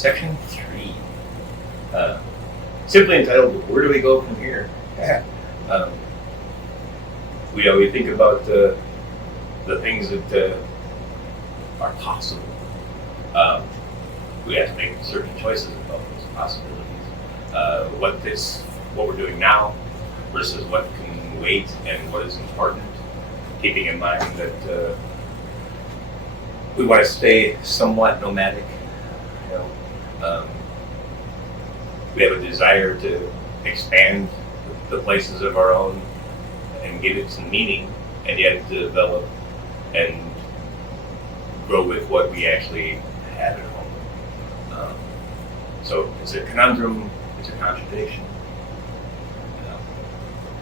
Section 3, simply entitled, Where Do We Go From Here? um, we think about the things that are possible. We have to make certain choices about those possibilities. What we're doing now versus what can wait and what is important, keeping in mind that we want to stay somewhat nomadic. You know, we have a desire to expand the places of our own and give it some meaning, and yet to develop and grow with what we actually have at home. So it's a conundrum, it's a contradiction.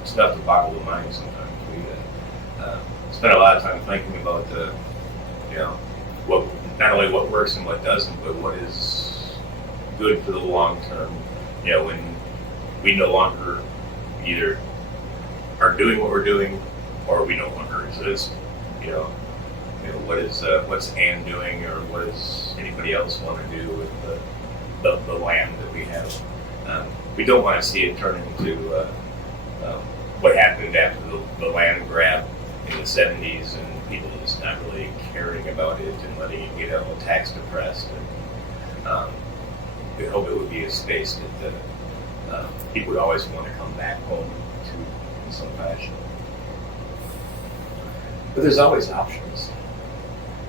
It's enough to boggle the mind sometimes. We spend a lot of time thinking about what not only what works and what doesn't, but what is good for the long term. When we no longer either are doing what we're doing, or we no longer exist. What's Anne doing, or what does anybody else want to do with the land that we have? We don't want to see it turn into what happened after the land grab in the 70s, and people just not really caring about it and letting it get all tax depressed. And we hope it would be a space that people would always want to come back home to in some fashion. But there's always options.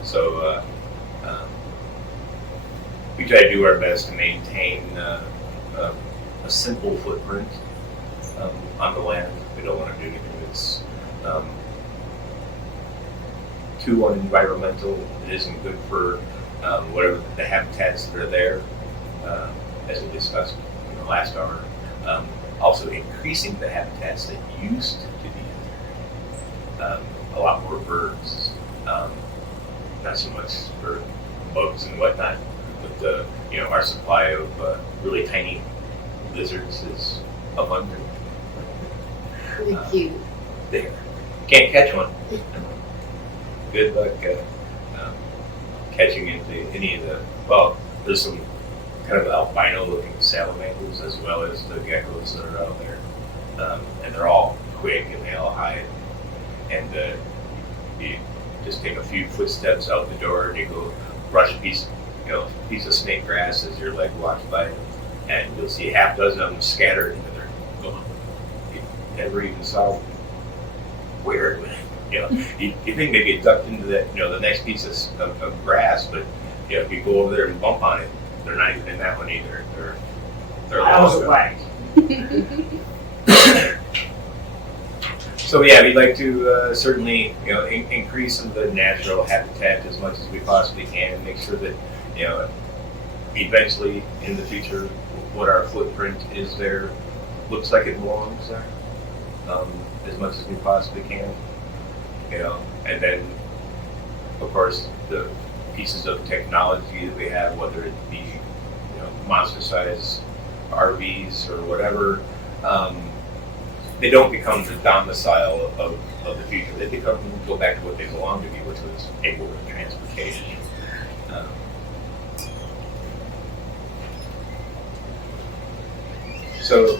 So we try to do our best to maintain a simple footprint on the land. We don't want to do anything that's too unenvironmental. It isn't good for whatever the habitats that are there, as we discussed in the last hour. Also increasing the habitats that used to be there. A lot more birds, not so much for bugs and whatnot, but our supply of really tiny lizards is abundant. Really cute. There. Can't catch one. Good luck catching any of there's some kind of albino looking salamanders as well as the geckos that are out there. And they're all quick and they all hide. And you just take a few footsteps out the door and you go brush a piece of snake grass as your leg walks by, and you'll see a half dozen of them scattered into their gone. You never even saw them. Weird. You think they get ducked into that, the next piece of grass, but if you go over there and bump on it, they're not even in that one either. They're miles away. So yeah, we'd like to certainly increase the natural habitat as much as we possibly can, and make sure that eventually in the future what our footprint is there looks like it belongs there, as much as we possibly can. And then of course the pieces of technology that we have, whether it be monster-sized RVs or whatever. They don't become the domicile of the future. They go back to what they belong to be, which was able to transportation. So,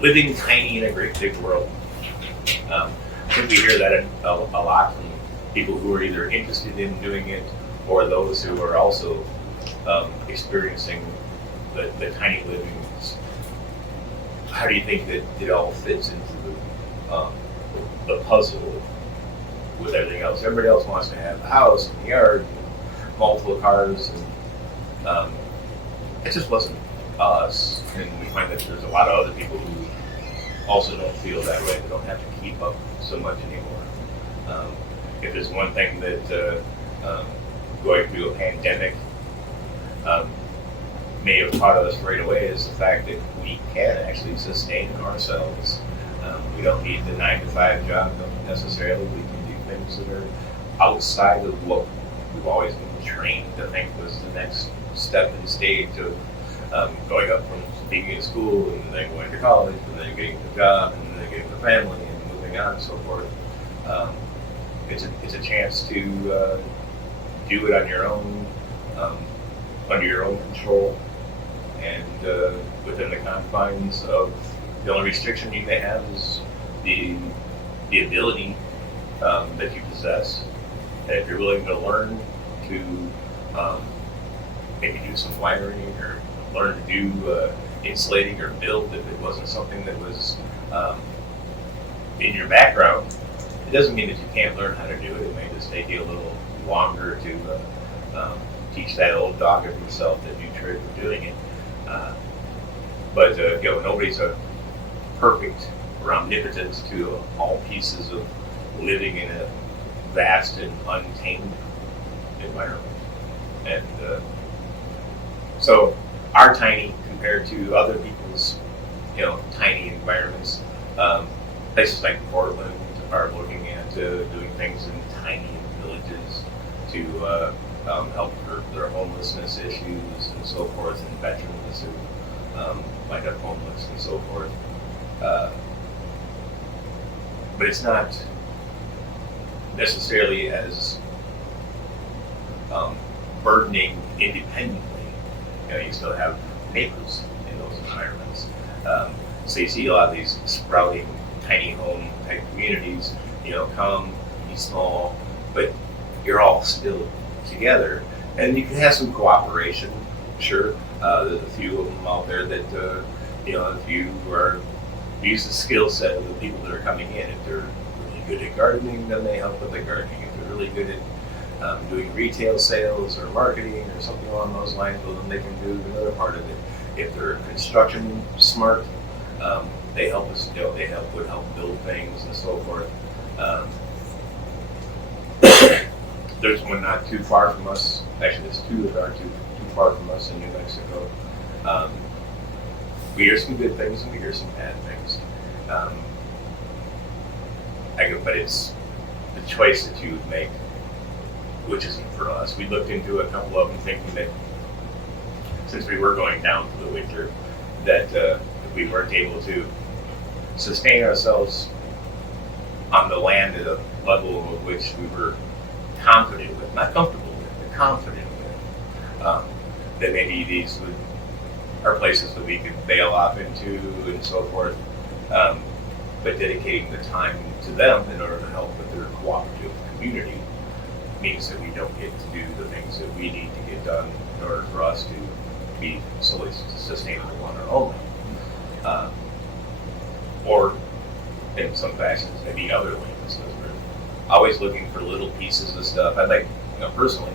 living tiny in a great big world. I think we hear that a lot from people who are either interested in doing it or those who are also experiencing the tiny livings. How do you think that it all fits into the puzzle with everything else? Everybody else wants to have a house and a yard and multiple cars, and it just wasn't us. And we find that there's a lot of other people who also don't feel that way. They don't have to keep up so much anymore. If there's one thing that going through a pandemic may have taught us right away is the fact that we can actually sustain ourselves. We don't need the 9-to-5 job necessarily. We can do things that are outside of what we've always been trained to think was the next step and stage of going up from being in school and then going to college and then getting a job and then getting a family and moving on and so forth. It's a chance to do it on your own. under your own control and within the confines of the only restriction you may have is the ability that you possess. And if you're willing to learn to maybe do some wiring or learn to do insulating or build if it wasn't something that was in your background, it doesn't mean that you can't learn how to do it. It may just take you a little longer to teach that old dog of yourself that new trick of doing it. But nobody's a perfect or omnipotent to all pieces of living in a vast and untamed environment. And so our tiny compared to other people's, tiny environments, places like Portland are looking at doing things in tiny villages to help curb their homelessness issues and so forth, and veterans who wind up homeless and so forth. But it's not necessarily as burdening independently. You still have neighbors in those environments. So you see a lot of these sprouting tiny home type communities, come, be small, but you're all still together. And you can have some cooperation, sure. There's a few of them out there that, if you use the skill set of the people that are coming in, if they're really good at gardening, then they help with the gardening. If they're really good at doing retail sales or marketing or something along those lines, well, then they can do another part of it. If they're construction smart, they help us, would help build things and so forth. There's one not too far from us. Actually, there's two that aren't too far from us in New Mexico. We hear some good things and we hear some bad things. But it's the choice that you would make, which isn't for us. We looked into a couple of them thinking that since we were going down for the winter, that if we weren't able to sustain ourselves on the land at a level of which we were confident with, not comfortable with, but confident with, that maybe these are places that we could bail off into and so forth, but dedicating the time to them in order to help with their cooperative community means that we don't get to do the things that we need to get done in order for us to be solely sustainable on our own. Or in some fashions, maybe other lands. We're always looking for little pieces of stuff. I'd like, personally,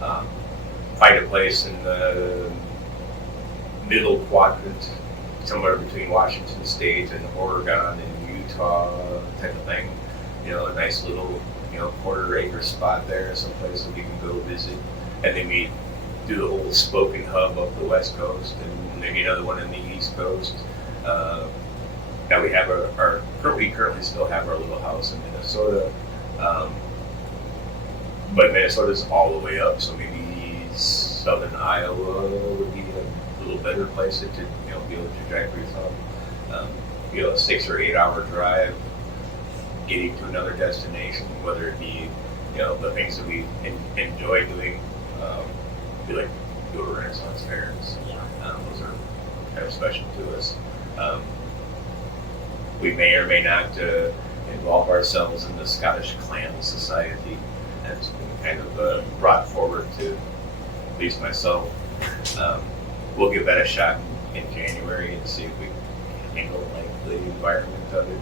find a place in the middle quadrant, somewhere between Washington State and Oregon and Utah type of thing. A nice little, quarter-acre spot there, someplace that we can go visit. And then we do the whole spoken hub up the West Coast, and maybe another one in the East Coast. Now we have we currently still have our little house in Minnesota, but Minnesota's all the way up, so maybe southern Iowa would be a little better place to be able to trajectory from. A 6 or 8 hour drive, getting to another destination, whether it be the things that we enjoy doing, we like to go to Renaissance fairs. Those are kind of special to us. We may or may not involve ourselves in the Scottish Clan Society. That's been kind of brought forward to at least myself. We'll give that a shot in January and see if we can handle the environment of it.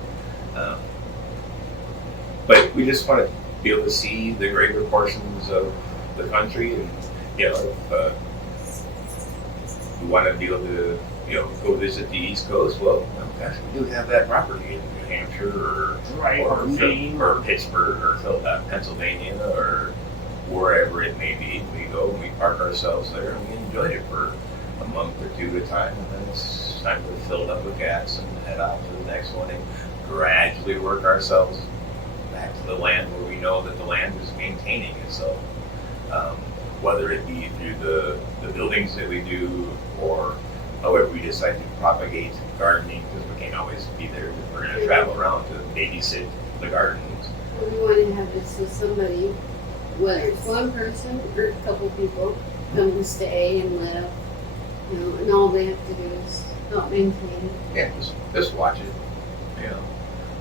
But we just want to be able to see the greater portions of the country, and if we want to be able to go visit the East Coast, well, gosh, we do have that property in New Hampshire or Pittsburgh or Pennsylvania or wherever it may be. We go and we park ourselves there and we enjoy it for a month or two at a time, and then it's time to fill it up with gas and head out to the next one and gradually work ourselves back to the land where we know that the land is maintaining itself. Whether it be through the buildings that we do or however we decide to propagate gardening, because we can't always be there. We're going to travel around to babysit the gardens. We want to have this so somebody, whether it's one person or a couple people, come and stay and live, you know, and all they have to do is help maintain it. Yeah, just watch it. You know,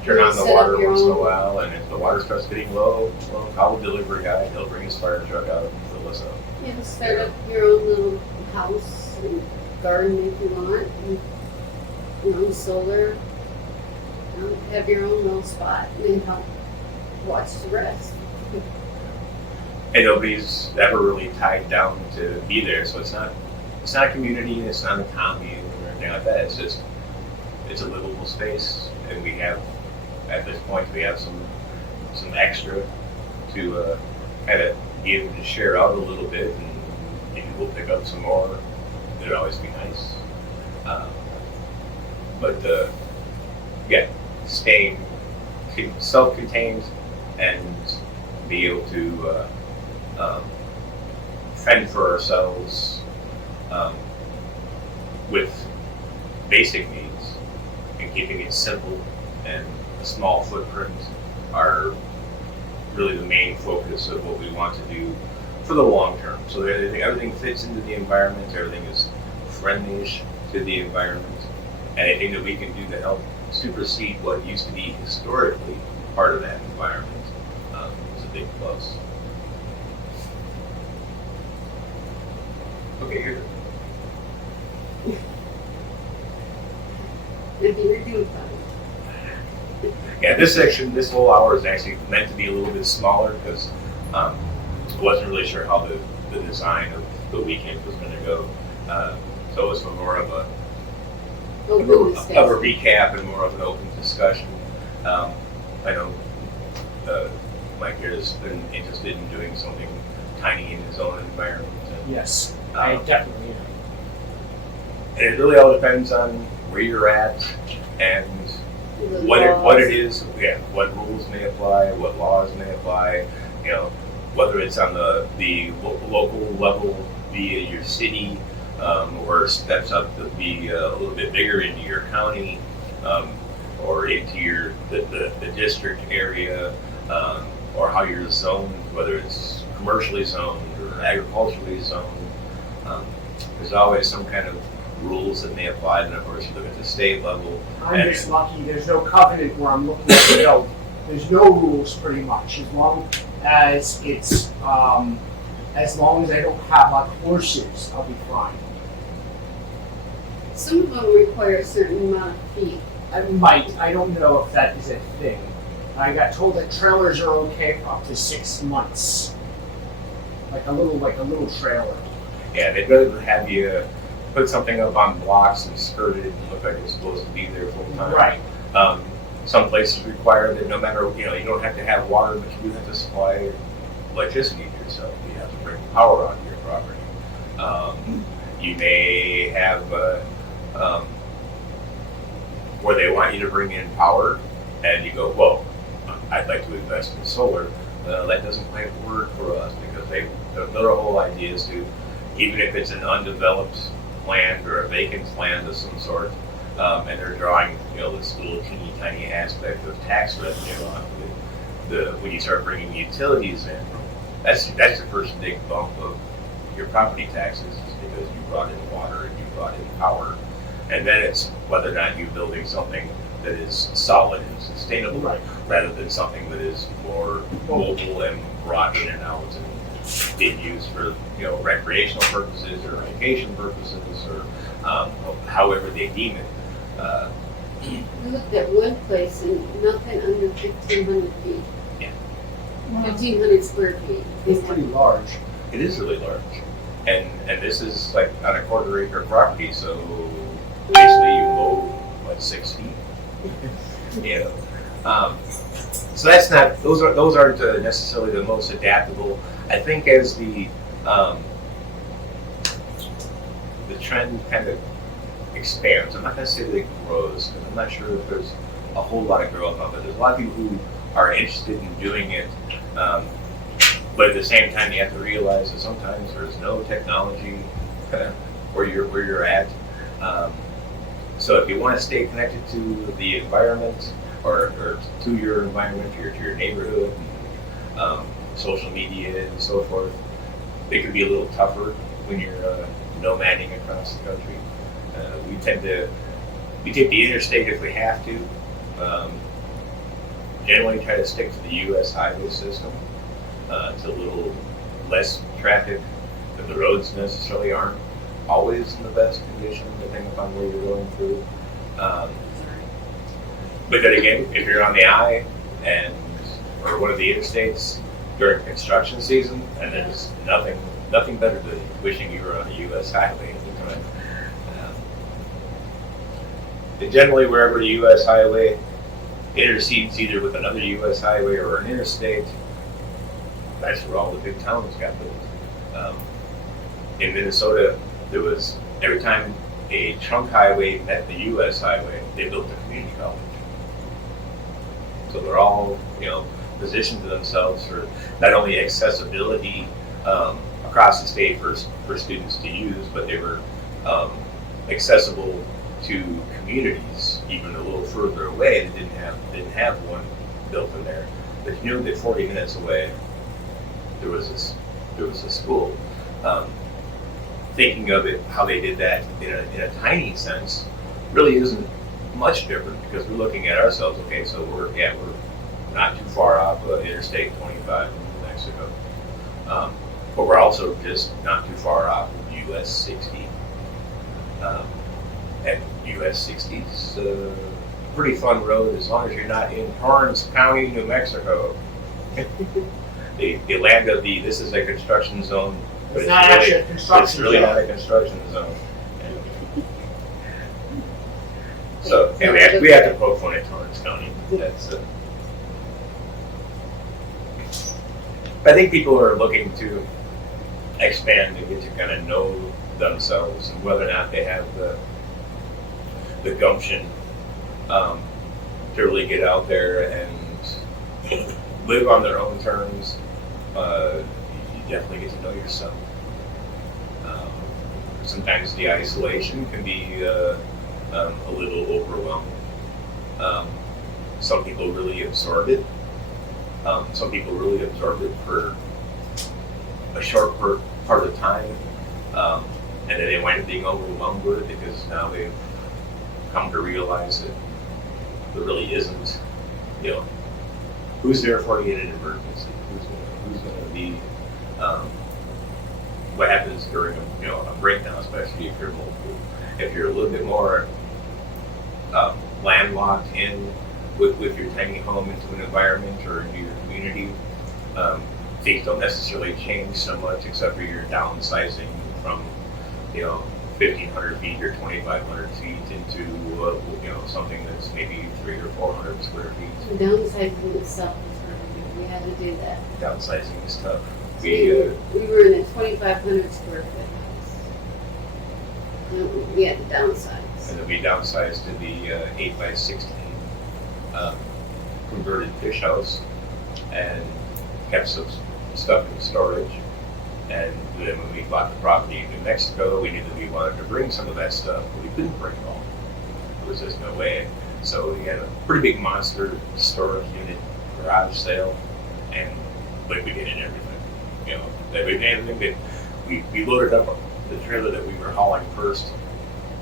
turn on the Set up water your once in a own- while, and if the water starts getting low, well, call the delivery guy. He'll bring his fire truck out and fill us up. You know, start up your own little house and garden if you want, and your own solar. You know, have your own little spot and then help watch the rest. And nobody's ever really tied down to be there, so it's not a community, it's not a commune or anything like that. It's a livable space, and we have at this point we have some extra to kind of be able to share out a little bit, and maybe we'll pick up some more. It'd always be nice, but yeah, staying self-contained and be able to fend for ourselves with basic needs and keeping it simple and a small footprint are really the main focus of what we want to do for the long term. So that everything fits into the environment, everything is friendly-ish to the environment, anything that we can do to help supersede what used to be historically part of that environment is a big plus. Okay, here. Nothing to do about it. Yeah, this section, this whole hour is actually meant to be a little bit smaller because I wasn't really sure how the design of the weekend was going to go. So it was more of a Open discussion. recap and more of an open discussion. I know Mike here has been interested in doing something tiny in his own environment. And, Yes, I definitely am. and it really all depends on where you're at and The what laws. it is, yeah, what rules may apply, what laws may apply, you know, whether it's on the local level via your city, or steps up to be a little bit bigger into your county, or into your the district area, or how you're zoned, whether it's commercially zoned or agriculturally zoned. There's always some kind of rules that may apply, and of course you look at the state level. I'm just lucky, there's no covenant where I'm looking to build. There's no rules pretty much, as long as it's, as long as I don't have like horses, I'll be fine. Some of them require a certain amount of feet. I don't know if that is a thing. I got told that trailers are okay for up to 6 months. Like a little trailer. Yeah, they'd rather have you put something up on blocks and skirt it and look like it's supposed to be there full time. Right. Some places require that no matter, you know, you don't have to have water, but you do have to supply electricity to yourself. You have to bring power onto your property. You may have where they want you to bring in power, and you go, well, I'd like to invest in solar. That doesn't quite work for us because their whole idea is to, even if it's an undeveloped land or a vacant land of some sort, and they're drawing, you know, this little teeny tiny aspect of tax revenue on when you start bringing utilities in, that's the first big bump of your property taxes, is because you brought in water and you brought in power, and then it's whether or not you're building something that is solid and sustainable, Right. rather than something that is more mobile and brought in and out and being used for, you know, recreational purposes or vacation purposes or however they deem it. We looked at one place and nothing under 1,500 feet. Yeah. 1,500 square feet. It's pretty large. It is really large, and this is like on a quarter acre property, so basically you mow what 6 feet. You know, so that's not; those aren't necessarily the most adaptable. I think as the trend kind of expands, I'm not going to say that it grows, because I'm not sure if there's a whole lot of growth on it. There's a lot of people who are interested in doing it, but at the same time, you have to realize that sometimes there's no technology where you're at. So if you want to stay connected to the environment or to your environment or to your neighborhood, social media and so forth, it could be a little tougher when you're nomading across the country. We take the interstate if we have to. Generally try to stick to the U.S. highway system. It's a little less traffic, but the roads necessarily aren't always in the best condition, depending upon where you're going through. But then again, if you're on the I or one of the interstates during construction season, and there's nothing better than wishing you were on a U.S. highway at the time. And generally, wherever a U.S. highway intercedes either with another U.S. highway or an interstate, that's where all the big towns got built. In Minnesota, there was, every time a trunk highway met the U.S. highway, they built a community college. So they're all, positioned to themselves for not only accessibility across the state for students to use, but they were accessible to communities even a little further away that didn't have one built in there. But you knew that 40 minutes away there was a school. Thinking of it, how they did that in a tiny sense, really isn't much different because we're looking at ourselves. Okay, so we're not too far off Interstate 25 in New Mexico, but we're also just not too far off of US 60. And US 60 is a pretty fun road as long as you're not in Torrance County, New Mexico. The land of this is a construction zone. It's not actually a construction It's really zone. not a construction zone. So, and we have to poke fun at Torrance County. That's. I think people are looking to expand and get to kind of know themselves and whether or not they have the gumption to really get out there and live on their own terms. You definitely get to know yourself. Sometimes the isolation can be a little overwhelming. Some people really absorb it. Some people really absorb it for a short part of time, and then they wind up being overwhelmed with it because now they've come to realize that there really isn't, who's there for you in an emergency? Who's going to be? What happens during a breakdown, especially if you're multiple, if you're a little bit more landlocked in with your tiny home into an environment or into your community, things don't necessarily change so much except for you're downsizing from 1,500 feet or 2,500 feet into something that's maybe 300 or 400 square feet. Downsizing itself is hard. We had to do that. Downsizing is tough. We were in a 2,500 square foot house. And we had to downsize. And then we downsized to the 8 by 16 converted fish house and kept some stuff in storage. And then when we bought the property in New Mexico, we knew that we wanted to bring some of that stuff, but we couldn't bring it all. There was just no way. So we had a pretty big monster storage unit, garage sale, and liquidated everything. Everything that we loaded up the trailer that we were hauling first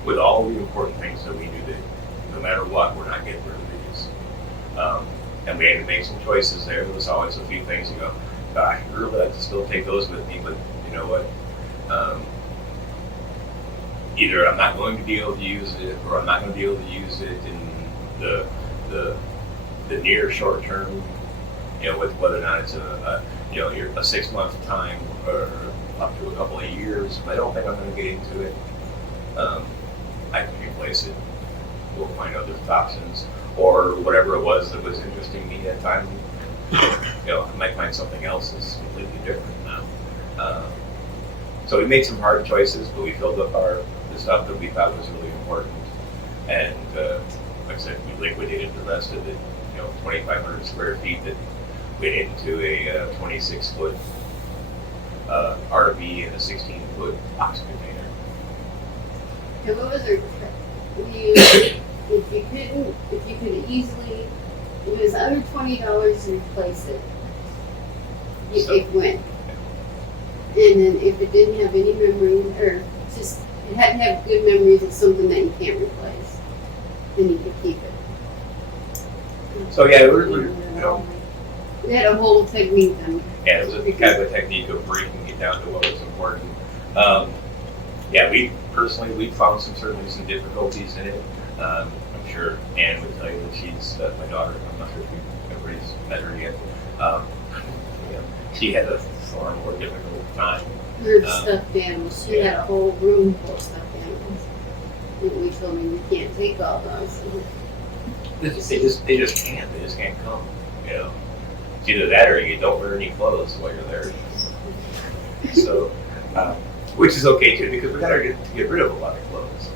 with all the important things that we knew that no matter what, we're not getting rid of these. And we had to make some choices there. There was always a few things you go, gosh, I'd really like to still take those with me, but you know what? Either I'm not going to be able to use it, or I'm not going to be able to use it in the near short term. With whether or not it's a 6-month time or up to a couple of years. If I don't think I'm going to get into it, I can replace it. We'll find other options, or whatever it was that was interesting me at the time. I might find something else that's completely different now. So we made some hard choices, but we filled up the stuff that we thought was really important, and like I said, we liquidated the rest of it. 2,500 square feet that went into a 26-foot RV and a 16-foot box container. And what was if you could easily, it was under $20 to replace it. It went. And then if it didn't have any memory, or just, it had to have good memories of something that you can't replace, then you could keep it. So yeah, we're We had a whole technique on yeah, it was a kind of a technique of breaking it down to what was important. Yeah, we found certainly some difficulties in it. I'm sure Anne would tell you that she's my daughter. I'm not sure if everybody's met her yet. Yeah, she had a far more difficult time. her stuffed animals. She had a whole room full of stuffed animals. And we told her, you can't take all those. They just can't. They just can't come. You know, it's either that or you don't wear any clothes while you're there. So, which is okay too, because we got her to get rid of a lot of clothes,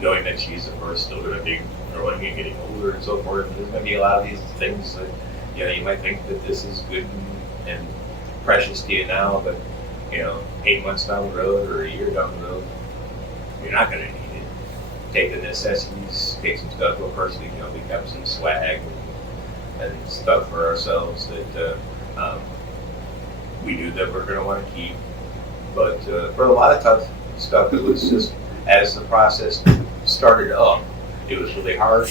knowing that she's of course still going to be growing and getting older and so forth. And there's going to be a lot of these things that you might think that this is good and precious to you now, but 8 months down the road or a year down the road, you're not going to need it. Take the necessities, take some stuff. Of course, we got some swag and stuff for ourselves that we knew that we're going to want to keep. But for a lot of tough stuff, it was just as the process started up, it was really hard.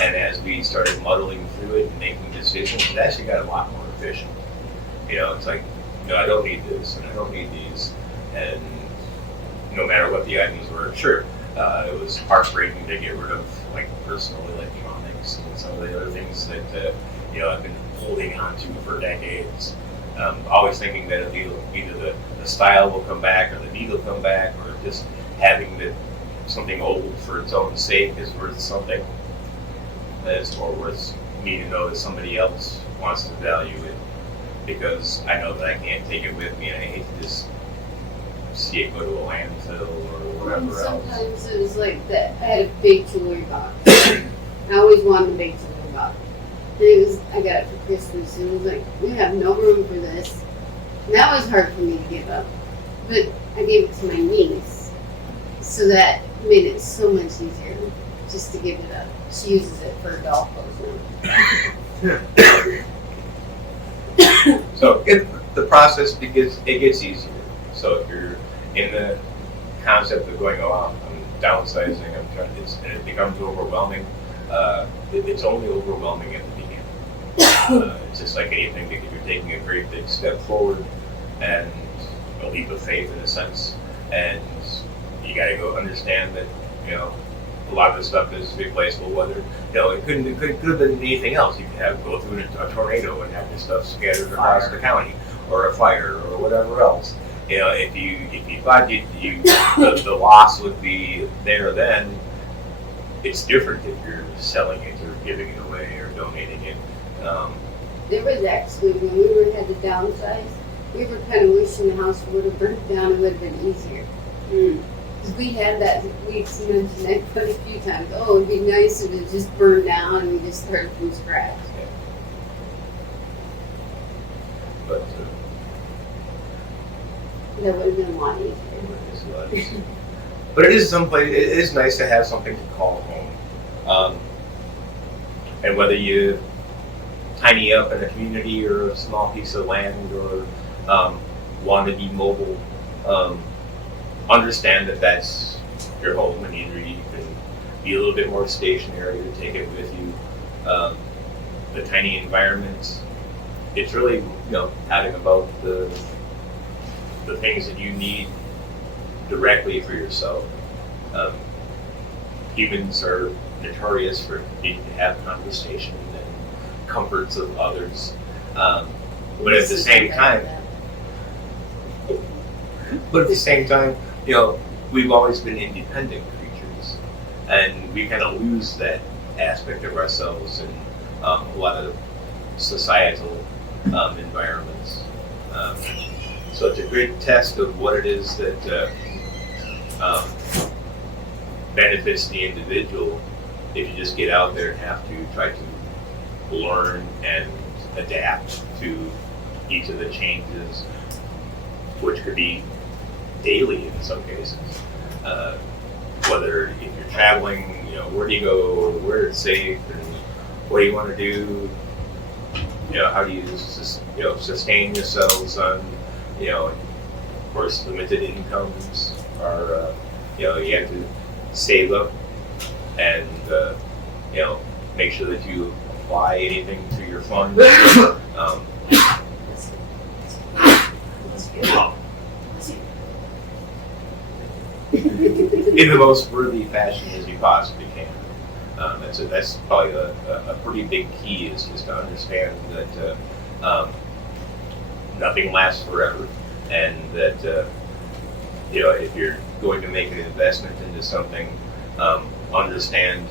And as we started muddling through it and making decisions, it actually got a lot more efficient. It's like, I don't need this and I don't need these. And no matter what the items were, sure, it was heartbreaking to get rid of like personal electronics and some of the other things that I've been holding on to for decades. Always thinking that either the style will come back or the need will come back, or just having something old for its own sake is worth something. That it's more worth me to know that somebody else wants to value it, because I know that I can't take it with me, and I hate to just see it go to a landfill or whatever else. Sometimes it was like that. I had a big jewelry box. I always wanted a big jewelry box. And I got it for Christmas, and it was like, we have no room for this. And that was hard for me to give up. But I gave it to my niece, so that made it so much easier just to give it up. She uses it for doll clothes now. So the process gets easier. So if you're in the concept of going, I'm downsizing, and it becomes overwhelming, it's only overwhelming at the beginning. It's just like anything, that you're taking a very big step forward and a leap of faith in a sense, and you got to go understand that a lot of the stuff is replaceable. Whether it could have been anything else. You could go through a tornado and have this stuff scattered across the county, or a fire, or whatever else. If you thought the loss would be there then, it's different if you're selling it or giving it away or donating it. There was actually, when we had to downsize, we were kind of wishing the house would have burnt down. It would have been easier. Because we had that, we've mentioned that quite a few times. Oh, it'd be nice if it just burned down and we just started from scratch. Yeah. But That would have been a lot easier. it's a lot easier. But it is someplace. It is nice to have something to call home. And whether you tiny up in a community or a small piece of land, or want to be mobile, understand that that's your home, and either you can be a little bit more stationary or take it with you. The tiny environments, it's really having about the things that you need directly for yourself. Humans are notorious for needing to have conversation and comforts of others, but at the same time, we've always been independent creatures, and we kind of lose that aspect of ourselves in a lot of societal environments. So it's a great test of what it is that benefits the individual if you just get out there and have to try to learn and adapt to each of the changes, which could be daily in some cases. Whether if you're traveling, where do you go, where it's safe, and what do you want to do, how do you sustain yourselves on, Of course, limited incomes are, you have to save up and, make sure that you apply anything to your funds. In the most worthy fashion as you possibly can. That's probably a pretty big key, is just to understand that nothing lasts forever, and that if you're going to make an investment into something, understand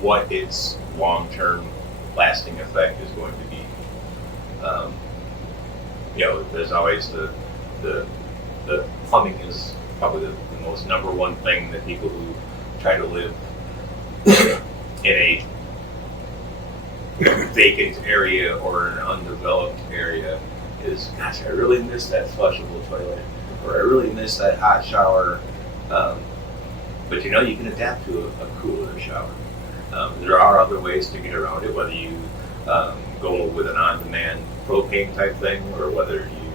what its long-term lasting effect is going to be. There's always the plumbing is probably the most number one thing that people who try to live in a vacant area or an undeveloped area is, gosh, I really miss that flushable toilet, or I really miss that hot shower. But you can adapt to a cooler shower. There are other ways to get around it, whether you go with an on-demand propane type thing, or whether you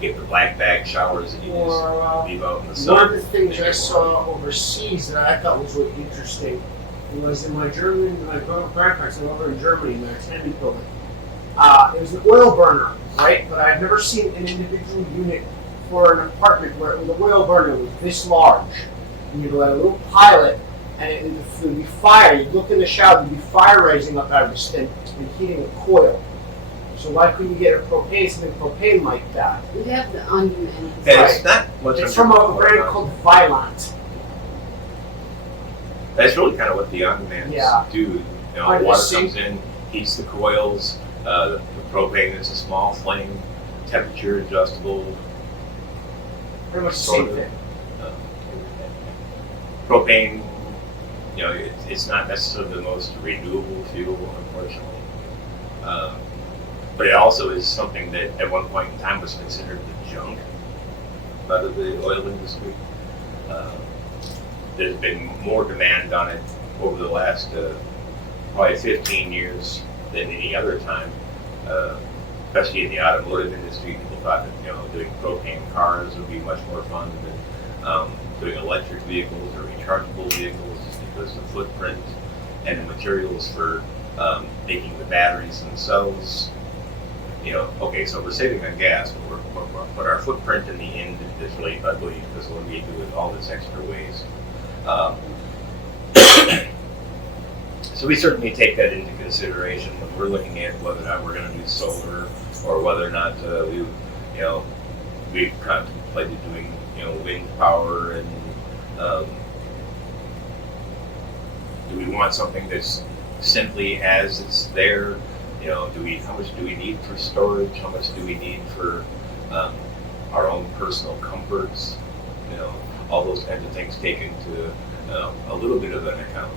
get the black bag showers that you just leave out in the sun. One of the things I saw overseas that I thought was really interesting was in my grandparents lived over in Germany in their tenement building. It was an oil burner, right? But I've never seen an individual unit for an apartment where the oil burner was this large. And you'd let a little pilot, and it would be fire. You'd look in the shower, there'd be fire rising up out of the stint and heating a coil. So why couldn't you get a something propane like that? We have the unmanned. And it's not much. It's from a brand called Violent. That's really kind of what the on-demands do. Water comes in, heats the coils. The propane is a small flame, temperature adjustable. Pretty much the same thing. Propane, it's not necessarily the most renewable fuel, unfortunately. But it also is something that at one point in time was considered the junk out of the oil industry. There's been more demand on it over the last probably 15 years than any other time, especially in the automotive industry. People thought that doing propane cars would be much more fun than doing electric vehicles or rechargeable vehicles, just because the footprint and the materials for making the batteries themselves. Okay, so we're saving on gas, but our footprint in the end is really ugly, because what do we do with all this extra waste? So we certainly take that into consideration when we're looking at whether or not we're going to do solar, or whether or not we've contemplated doing wind power, and do we want something that's simply as it's there? How much do we need for storage? How much do we need for our own personal comforts? All those kinds of things take into a little bit of an account.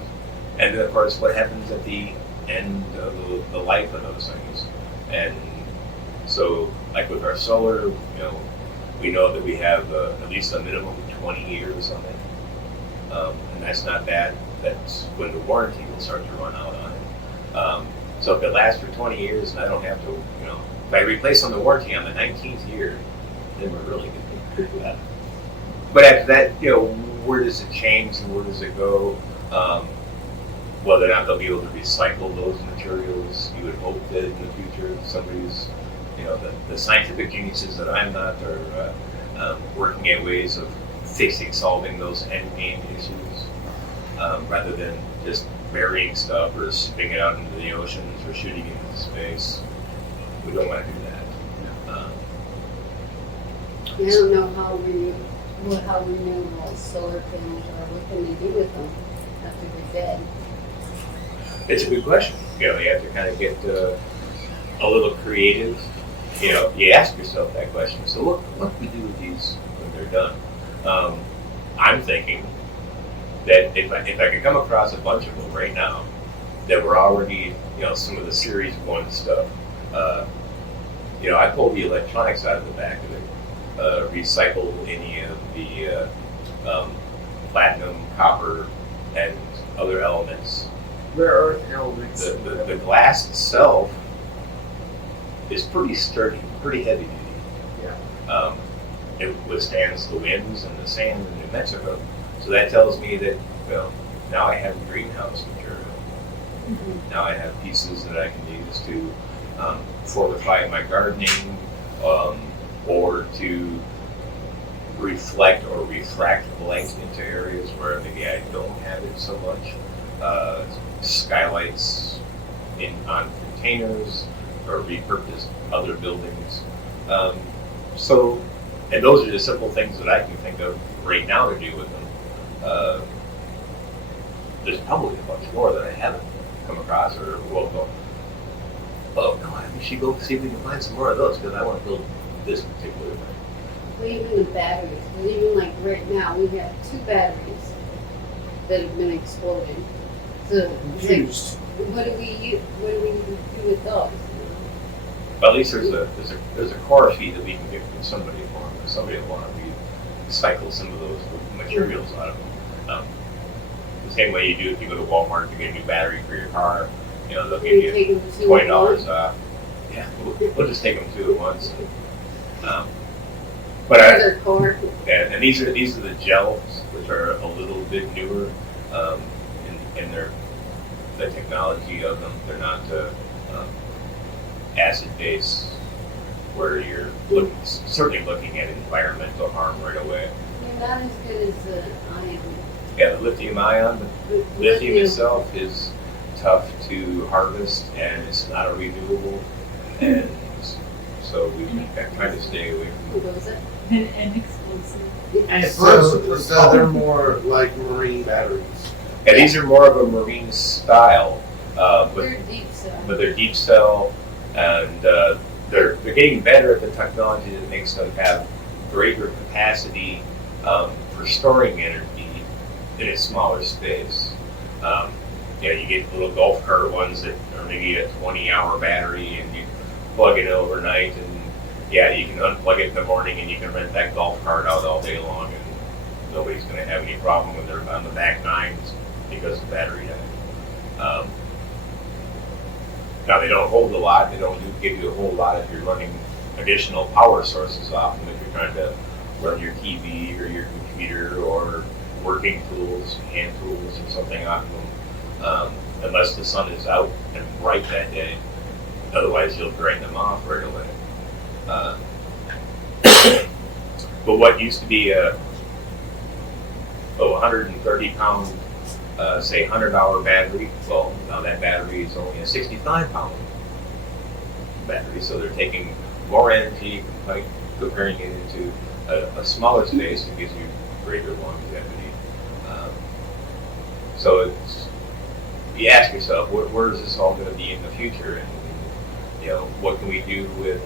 And then, of course, what happens at the end of the life of those things. And so, like with our solar, we know that we have at least a minimum of 20 years on it. And that's not bad. That's when the warranty will start to run out on it. So if it lasts for 20 years and I don't have to, if I replace on the warranty on the 19th year, then we're really good. But after that, where does it change and where does it go? Whether or not they'll be able to recycle those materials, you would hope that in the future somebody's, the scientific geniuses that I'm not are working at ways of solving those end game issues, rather than just burying stuff or spitting it out into the oceans or shooting it into space. We don't want to do that. I don't know how renewable solar panels are. What can they do with them after they're dead? It's a good question. You have to kind of get a little creative. You ask yourself that question. So what do we do with these when they're done? I'm thinking that if I could come across a bunch of them right now that were already, some of the Series 1 stuff, I pulled the electronics out of the back of it, recycle any of the platinum, copper, and other elements. Rare earth elements. The glass itself is pretty sturdy, pretty heavy duty. Yeah. it withstands the winds and the sand in New Mexico. So that tells me that, well, now I have greenhouse material. Now I have pieces that I can use to fortify my gardening, or to reflect or refract light into areas where maybe I don't have it so much. Skylights on containers, or repurposed other buildings. And those are the simple things that I can think of right now to do with them. There's probably a bunch more that I haven't come across or will go, oh no, we should go see if we can find some more of those because I want to build this particular thing. Well, even the batteries, because even like right now, we have 2 batteries that have been exploding. So it's like, Used. what do we do with those? But at least there's a core fee that we can get from somebody for them. If somebody will want to recycle some of those materials out of them. The same way you do if you go to Walmart to get a new battery for your car. You know, they'll give We you take them to $20 off. Yeah, we'll just take them 2 at once. But Other core. and these are the gels, which are a little bit newer in the technology of them. They're not acid base, where you're certainly looking at environmental harm right away. They're not as good as the ion. Yeah, the lithium ion, but lithium itself is tough to harvest and it's not a renewable, and so we kind of stay away from it. What was it? And explosive. And it burns. So they're more like marine batteries. Yeah, these are more of a marine style, but They're deep cell. they're deep cell, and they're getting better at the technology that makes them have greater capacity for storing energy in a smaller space. You get little golf cart ones that are maybe a 20-hour battery, and you plug it overnight, and you can unplug it in the morning, and you can rent that golf cart out all day long, and nobody's going to have any problem when they're on the back nines because the battery died. Now they don't hold a lot. They don't give you a whole lot if you're running additional power sources off them. If you're trying to run your TV or your computer or working tools, hand tools, or something off them, unless the sun is out and bright that day. Otherwise, you'll drain them off right away. But what used to be a 130-pound, say $100 battery, well, now that battery is only a 65-pound battery, so they're taking more energy by comparing it into a smaller space that gives you greater longevity. So you ask yourself, where is this all going to be in the future, and what can we do with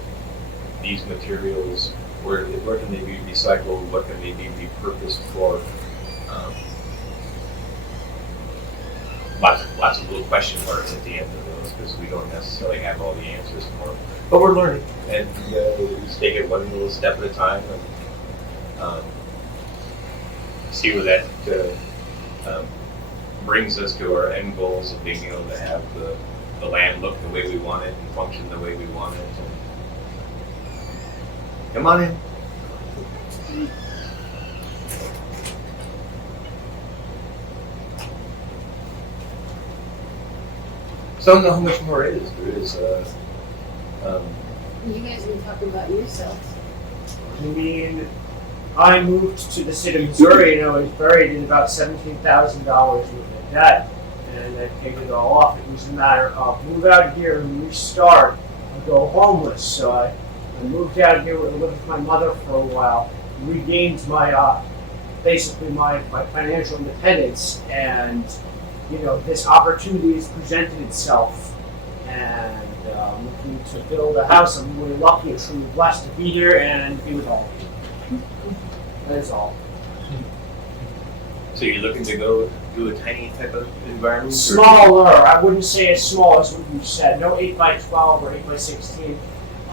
these materials? Where can they be recycled? What can they be repurposed for? Lots of little question marks at the end of those because we don't necessarily have all the answers for them. But we're learning, and we just take it one little step at a time and see where that brings us to our end goals of being able to have the land look the way we want it and function the way we want it. And come on in. So I don't know how much more it is. There is. You guys have been talking about yourselves. I mean, I moved to the state of Missouri and I was buried in about $17,000 worth of debt, and I paid it all off. It was a matter of move out here and restart or go homeless. So I moved out here, lived with my mother for a while, regained my basically my financial independence, and this opportunity has presented itself, and looking to build a house. I'm really lucky and truly blessed to be here and be with all of you. That is all. So you're looking to go do a tiny type of environment? Smaller. I wouldn't say as small as what you said. No 8x12 or 8x16.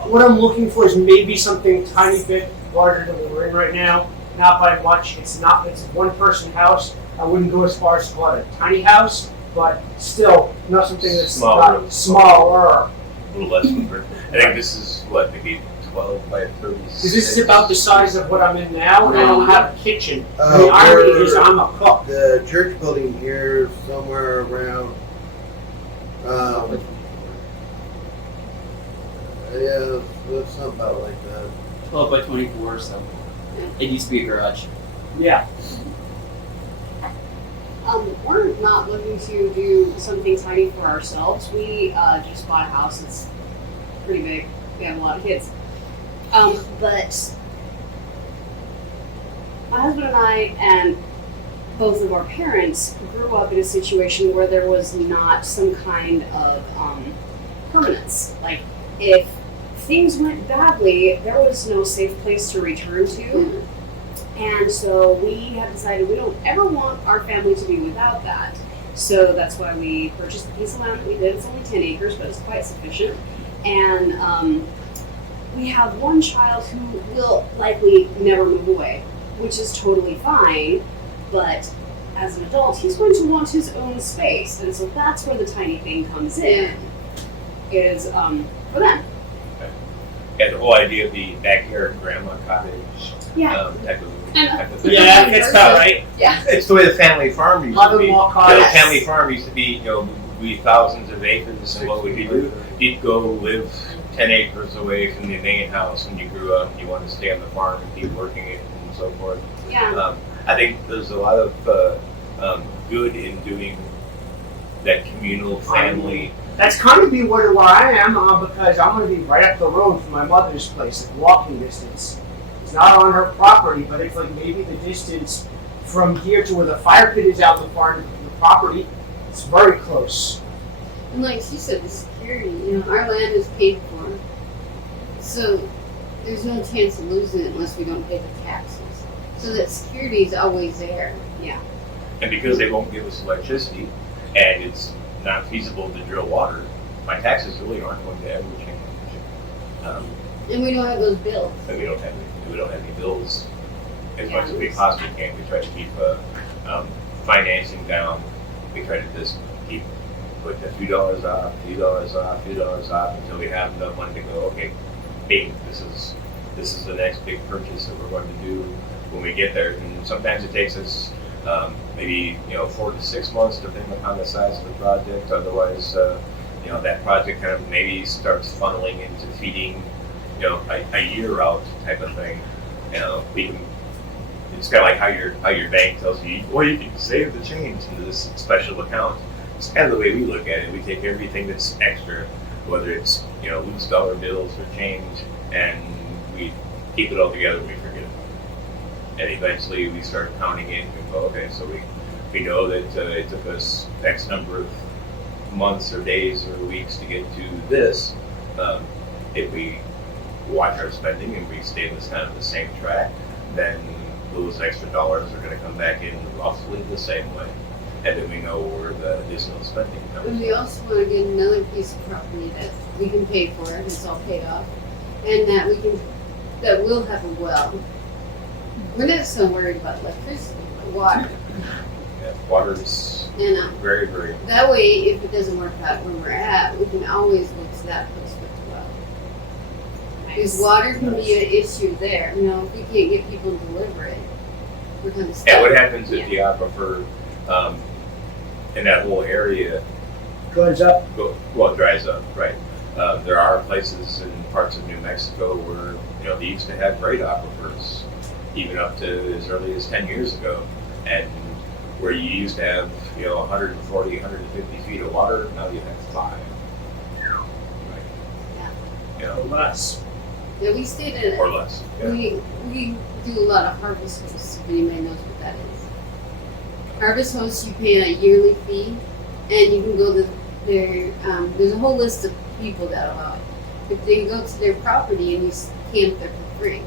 What I'm looking for is maybe something tiny bit larger than what we're in right now. Not by much. It's a one-person house. I wouldn't go as far as to call it a tiny house, but still, not something that's Smaller. smaller. A little less than I think this is maybe 12 by 36. Because this is about the size of what I'm in now, and I don't have a kitchen. Uh, The irony is we're- I'm a cook. The church building here, somewhere around, yeah, it's something about like that. 12 by 24, so it used to be a garage. Yeah. We're not looking to do something tiny for ourselves. We just bought a house. It's pretty big. We have a lot of kids. But my husband and I and both of our parents grew up in a situation where there was not some kind of permanence. Like, if things went badly, there was no safe place to return to. And so we have decided we don't ever want our family to be without that. So that's why we purchased the piece of land that we did. It's only 10 acres, but it's quite sufficient. And we have one child who will likely never move away, which is totally fine. But as an adult, he's going to want his own space. And so that's where the tiny thing comes in, is for them. And the whole idea of the backyard grandma cottage Yeah. type of thing. Yeah, it's about right. Yeah. It's the way the family farm used to be. Mother-in-law The cottage. family farm used to be, we thousands of acres, and what would you do? You'd go live 10 acres away from the main house when you grew up, and you wanted to stay on the farm and keep working it and so forth. Yeah. I think there's a lot of good in doing that communal family. That's kind of be where I am because I'm going to be right up the road from my mother's place, like walking distance. It's not on her property, but it's like maybe the distance from here to where the fire pit is out the farm, the property. It's very close. And like she said, the security, our land is paid for. So there's no chance of losing it unless we don't pay the taxes. So that security is always there. Yeah. And because they won't give us electricity, and it's not feasible to drill water, my taxes really aren't going to ever change. And we don't have those bills. And we don't have any bills as much as we possibly can. We try to keep financing down. We try to just keep putting a few dollars off, few dollars off until we have enough money to go, okay, bing, this is the next big purchase that we're going to do when we get there. And sometimes it takes us maybe 4 to 6 months, depending upon the size of the project. Otherwise, that project kind of maybe starts funneling into feeding, a year out type of thing. It's kind of like how your bank tells you, well, you can save the change into this special account. It's kind of the way we look at it. We take everything that's extra, whether it's loose dollar bills or change, and we keep it all together and we forget it. And eventually we start counting it and we go, okay, so we know that it took us X number of months or days or weeks to get to this. If we watch our spending and we stay in this kind of the same track, then those extra dollars are going to come back in roughly the same way. And then we know where the additional spending comes And from. we also want to get another piece of property that we can pay for, it's all paid off, and that will have a well. We're not so worried about electricity, but water. Yeah, water's And very, very. that way, if it doesn't work out where we're at, we can always look to that place with the well. Because water can be an issue there. If we can't get people to deliver it, we're kind of stuck. And what happens if the aquifer in that whole area Goes up. dries up, right? There are places in parts of New Mexico where they used to have great aquifers, even up to as early as 10 years ago, and where you used to have 140, 150 feet of water, now you have 5. Right? Less. Yeah, we stayed in Or less. Yeah. We do a lot of harvest hosts, if anybody knows what that is. Harvest hosts, you pay a yearly fee, and you can go to their, there's a whole list of people that allow it. If they go to their property and you camp there for free,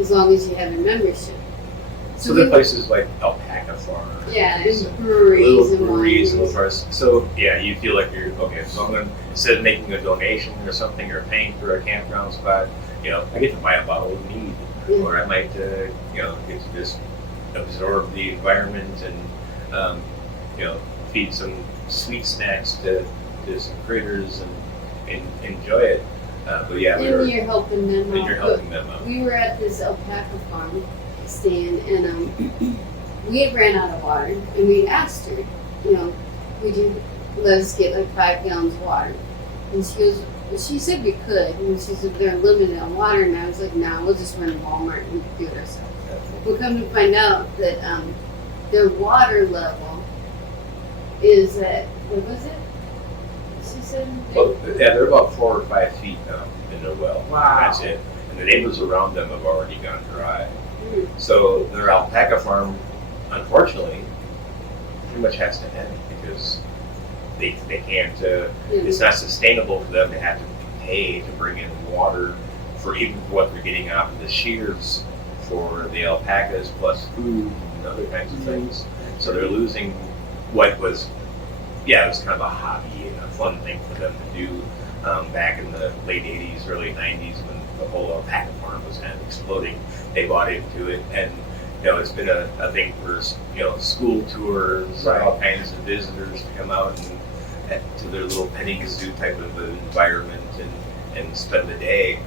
as long as you have your membership. So there are places like alpaca farms. Yeah, and and breweries little and breweries and wines. little bars. So yeah, you feel like you're okay. So I'm going to, instead of making a donation or something or paying for a campground spot, I get to buy a bottle of mead, Yeah. or I might get to just absorb the environment and feed some sweet snacks to some critters and enjoy it. But yeah, And you're helping them and out. you're helping them out. We were at this alpaca farm stand, and we had ran out of water, and we asked her, would you let us get like 5 gallons of water? And she said we could, and she said they're limited on water, and I was like, no, we'll just run to Walmart and do it ourselves. We come to find out that their water level is at, what was it? She said. Well, yeah, they're about 4 or 5 feet now in their well. Wow. That's it. And the neighbors around them have already gone dry. Mm. So their alpaca farm, unfortunately, pretty much has to end because they can't. It's not sustainable for them to have to pay to bring in water for even what they're getting out of the shears for the alpacas, plus food and other kinds of things. So they're losing what was, it was kind of a hobby and a fun thing for them to do back in the late 80s, early 90s when the whole alpaca farm was kind of exploding. They bought into it, and it's been a thing for school tours, Right. all kinds of visitors to come out and to their little petting zoo type of environment and spend the day.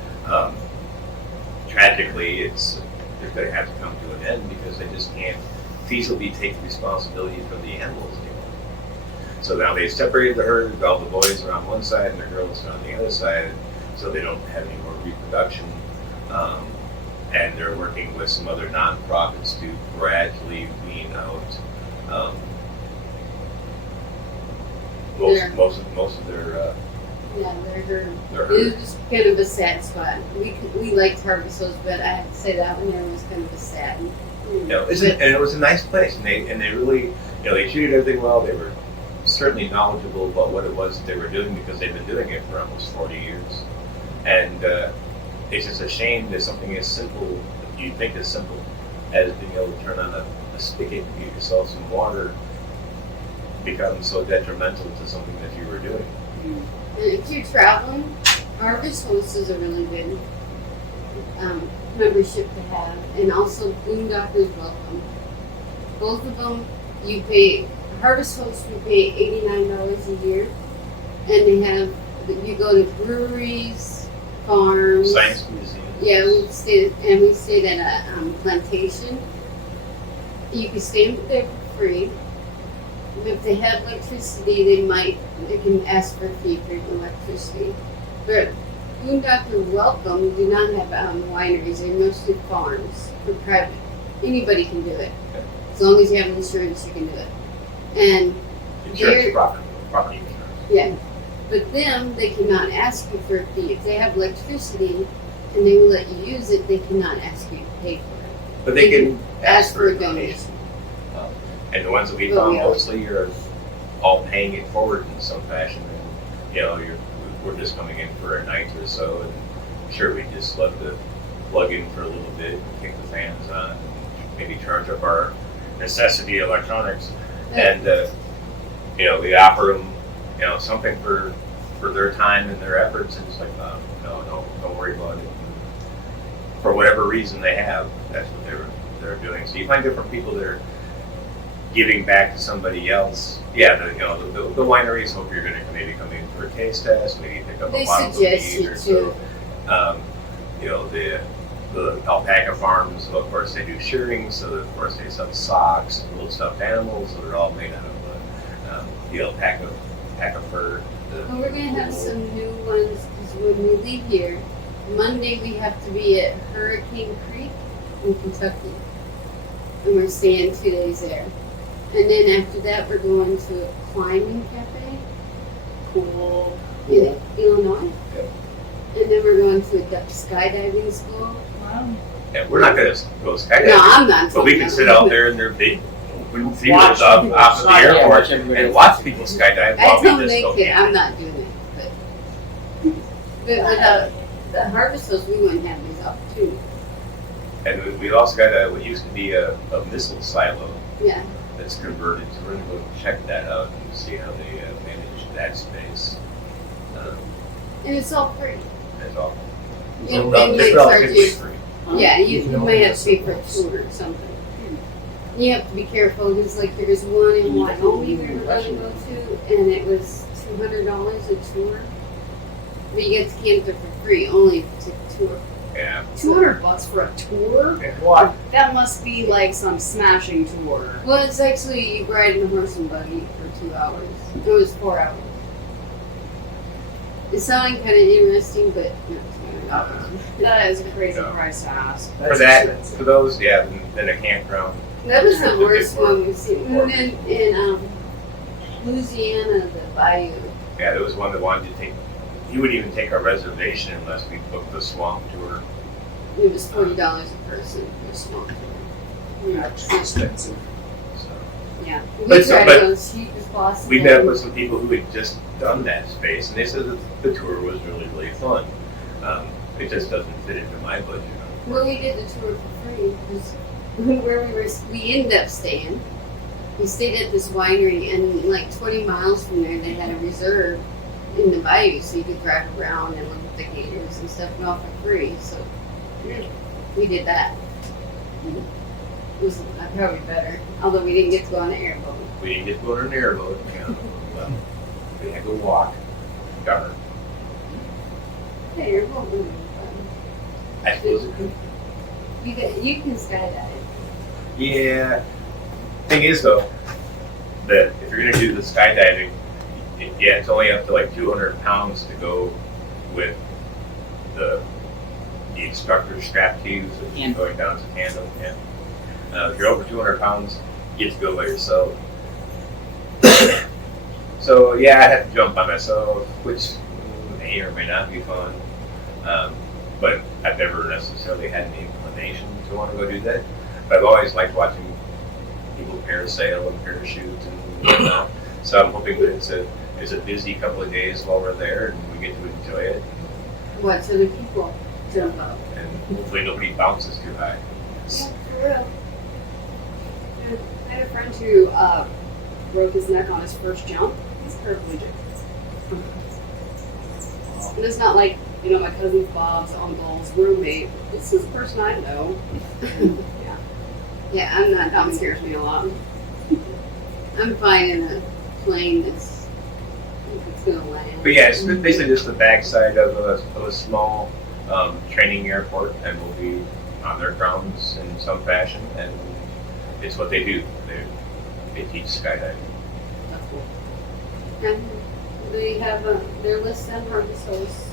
Tragically, they're going to have to come to an end because they just can't feasibly take responsibility for the animals anymore. So now they separated the herd, all the boys are on one side and the girls are on the other side, so they don't have any more reproduction. And they're working with some other nonprofits to gradually wean out most of their Yeah, they're their It herd. was kind of a sad spot. We liked Harvest Hills, but I have to say that one there was kind of a sad. And it was a nice place, and they really, they treated everything well. They were certainly knowledgeable about what it was that they were doing because they've been doing it for almost 40 years. And it's just a shame that something as simple, you think as simple as being able to turn on a spigot and get yourself some water, becomes so detrimental to something that you were doing. And if you're traveling, Harvest Host is a really good membership to have, and also Boondockers Welcome. Both of them, you pay. Harvest Host, we pay $89 a year, and they have. You go to breweries, farms. Science museum. Yeah, we stayed at a plantation. You can stay there for free. If they have electricity, they can ask for a fee for electricity. But Boondocker Welcome do not have wineries; they're mostly farms for private. Anybody can do it, as long as you have insurance, you can do it. And Insurance, property insurance. yeah, but them, they cannot ask you for a fee. If they have electricity and they will let you use it, they cannot ask you to pay for it. But they can Ask for a donation. And the ones that we Well, found yeah. mostly are all paying it forward in some fashion. And, we're just coming in for a night or so, and sure, we just love to plug in for a little bit, and kick the fans on, and maybe charge up our necessity electronics. And, we offer them, something for their time and their efforts, and it's like, no, don't worry about it. For whatever reason they have, that's what they're doing. So you find different people that are giving back to somebody else. Yeah, the wineries hope you're going to maybe come in for a taste test, maybe pick up They a bottle of suggest mead you or to. so. The alpaca farms, of course, they do shearing, so of course they sell socks and little stuffed animals, so they're all made out of the alpaca fur. Well, we're going to have some new ones because when we leave here, Monday we have to be at Hurricane Creek in Kentucky. And we're staying 2 days there. And then after that, we're going to a climbing cafe. Cool. In Illinois. Yep. And then we're going to a skydiving school. Wow. And we're not going to go skydiving, No, I'm not. but we can sit out there in their big wooden fields Watch off people of the skydive. airport everybody and watch people skydive I while told we they just go could. I'm camping. not doing it. But without the Harvest Host, we wouldn't have these opportunities. And we also got what used to be a missile silo Yeah. that's converted, so we're going to go check that out and see how they manage that space. And it's all free. That's all. Yeah, So, they it's might charge relatively you. free. Yeah, you You can might only have to pay for a tour or something. You have to be careful because, like, there's one in Wyoming we were going to go to, and it was $200 a tour. But you get to camp there for free, only to tour. Yeah. $200 for a tour? What? That must be like some smashing tour. Well, it's actually you ride in a horse and buggy for 2 hours. It was 4 hours. It sounded kind of interesting, but no, That is a crazy Yeah. price to ask. For That's that, expensive. for those, yeah, then a campground. that was the Yeah. worst Before- one we've seen. before. And then in Louisiana, the bayou. Yeah, there was one that wanted to take. He wouldn't even take our reservation unless we booked the swamp tour. It was $40 a person for a swamp tour. That's expensive. So. Yeah, we But so- tried but to go as cheap as possible. We met up with some people who had just done that space, and they said that the tour was really, really fun. It just doesn't fit into my budget. Well, we did the tour for free because where we ended up staying. We stayed at this winery, and like 20 miles from there, they had a reserve in the bayou, so you could drive around and look at the gators and stuff, and all for free. So we did that. It was probably better, although we didn't get to go on the airboat. We didn't get to go on an airboat. Well, we had to walk. Darn. The airboat would be fun. I suppose it could. You can skydive. Yeah. Thing is, though, that if you're going to do the skydiving, yeah, it's only up to like 200 pounds to go with the instructor strapped to you, so you're And- going down to tandem. Yeah. If you're over 200 pounds, you get to go by yourself. So yeah, I have to jump by myself, which may or may not be fun. But I've never necessarily had an inclination to want to go do that. But I've always liked watching people parasail and parachute and whatnot. So I'm hoping that it's a busy couple of days while we're there and we get to enjoy it. Watch other people jump up. And hopefully nobody bounces too high. Yeah, for real. I had a friend who broke his neck on his first jump. He's paraplegic. And it's not like, you know, my cousin Bob's uncle's roommate. It's this person I know. Yeah, I'm not That down scares me a lot. I'm fine in a plane that's it's gonna land. But yeah, it's basically just the backside of a small training airport, and we'll be on their grounds in some fashion, and it's what they do. They teach skydiving. That's cool. And they have their list on Harvest Host.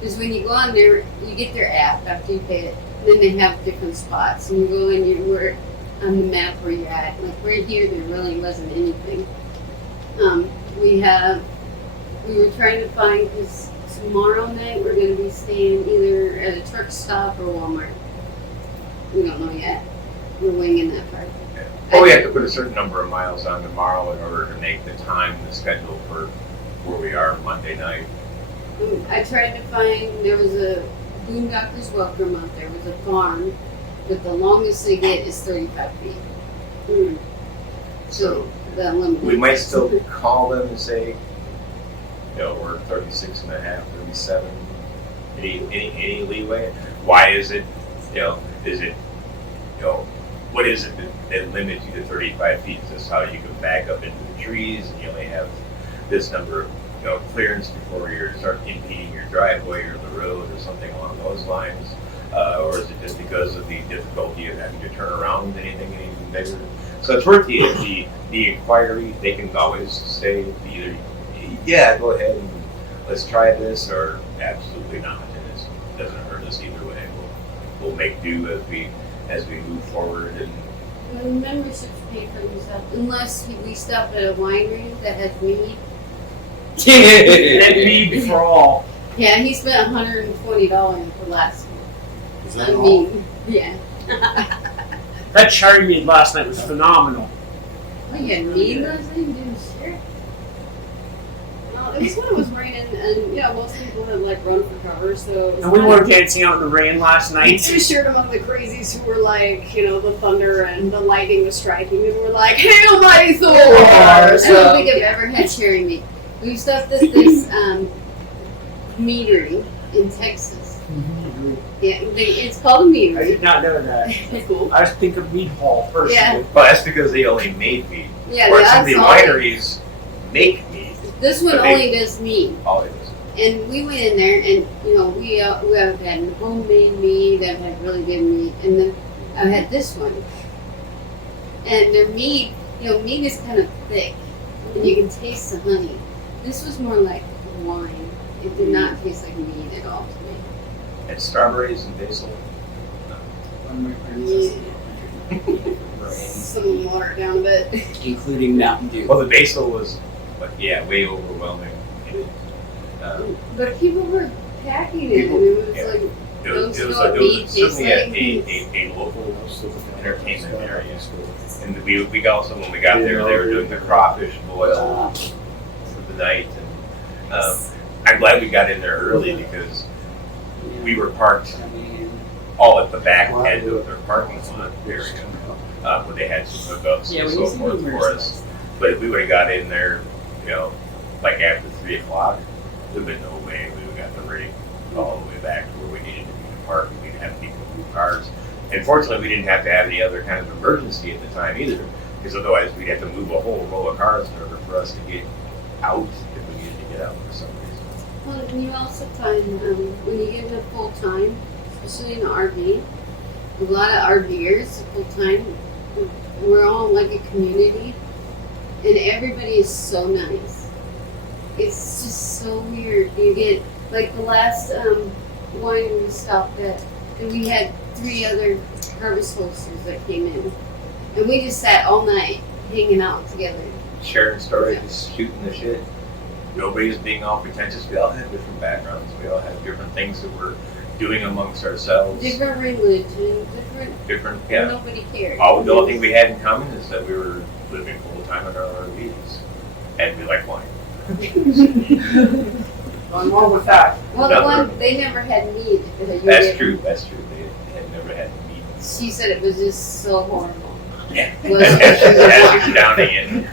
Because when you go on there, you get their app after you pay it. Then they have different spots, and you go in, you're on the map where you're at. Like right here, there really wasn't anything. We were trying to find, because tomorrow night we're going to be staying either at a truck stop or Walmart. We don't know yet. We're winging that part. Oh, we have to put a certain number of miles on tomorrow in order to make the time, the schedule for where we are Monday night. I tried to find, there was a Boondocker's Welcome out there with a farm, but the longest they get is 35 feet. So that limit. We might still call them and say, you know, we're 36 and a half, 37. Any leeway? Why is it, what is it that limits you to 35 feet? Is this how you can back up into the trees and you only have this number of clearance before you start impeding your driveway or the road or something along those lines? Or is it just because of the difficulty of having to turn around with anything bigger? So it's worth the inquiry. They can always say either, yeah, go ahead and let's try this, or absolutely not. And it doesn't hurt us either way. We'll make do as we move forward. And The memberships pay for themselves, unless we stop at a winery that has meat. And mead for all. Yeah, he spent $120 for last Is month that on all? meat. Yeah. That cherry mead last night was phenomenal. Oh, you had meat last night? Dude, sure. Well, it was when it was raining, and most people had like run for cover, so. It was And we kind were of- dancing out in the rain last We night. shared among the crazies who were like, the thunder and the lightning was striking, and we're like, "Hail, mighty Thor!" I don't So, think I've ever had cherry meat. We stopped at this meadery in Texas. Yeah, it's called a I meadery. did not know that. That's cool. I was thinking of meat hall personally. Yeah. well, that's because they only made meat. Yeah, Or the some of the outside. wineries make meat. This one But they- only does meat. All it is. And we went in there, and we have had homemade meat, I've had really good meat, and then I've had this one. And their meat, meat is kind of thick, and you can taste the honey. This was more like wine. It did not taste like meat at all to me. And strawberries and basil. One of my friends Some water down a bit. including Mountain Dew. Well, the basil was, way overwhelming. But people were packing it, and it was Yeah. like, It was certainly a local entertainment area. And we got, when we got there, they were doing the crawfish boil for the night. And I'm glad we got in there early because we were parked all at the back end of their parking lot area, where they had some hookups Yeah, and we so used to forth be for us. But if we would have got in there, after 3 o'clock, there'd been no way we would have got the rig all the way back to where we needed to be to park. We'd have people move cars. And fortunately, we didn't have to have any other kind of emergency at the time either, because otherwise we'd have to move a whole row of cars in order for us to get out if we needed to get out for some reason. well, and you also find when you get into full time, especially in an RV, a lot of RVers full time, we're all like a community, and everybody is so nice. It's just so weird. You get like the last wine we stopped at, and we had 3 other harvest hosters that came in, and we just sat all night hanging out together. Sharing stories, just shooting the shit. Nobody's being all pretentious. We all have different backgrounds. We all have different things that we're doing amongst ourselves. Different religion, Different, yeah. nobody cared. The only thing we had in common is that we were living full time in our RVs, and we like wine. Nothing wrong with that. Well, the one, they never had meat. That's true. They had never had meat. She said it was just so horrible. Yeah. Well, As you're downing it.